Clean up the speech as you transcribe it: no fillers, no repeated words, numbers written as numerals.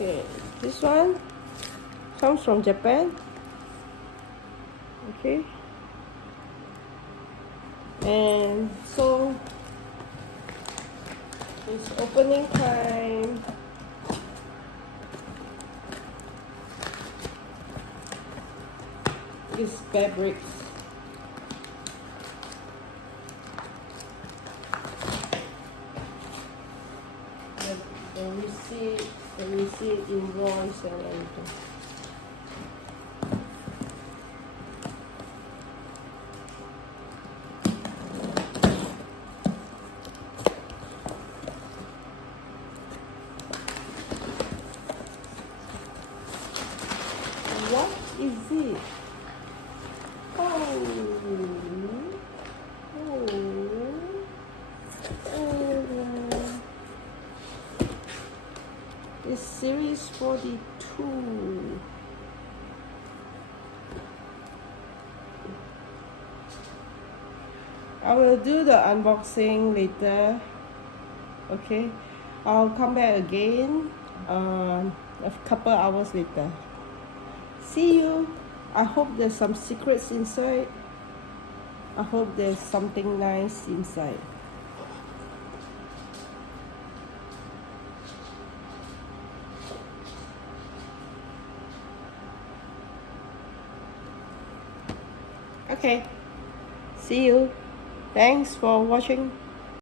Okay, this one comes from Japan. Okay, and so it's opening time. It's Bearbrick. The receipt, invoice, and everything. What is it? It's series 42. I will do the unboxing later. Okay, I'll come back again a couple hours later. See you. I hope there's some secrets inside. I hope there's something nice inside. Okay, see you. Thanks for watching.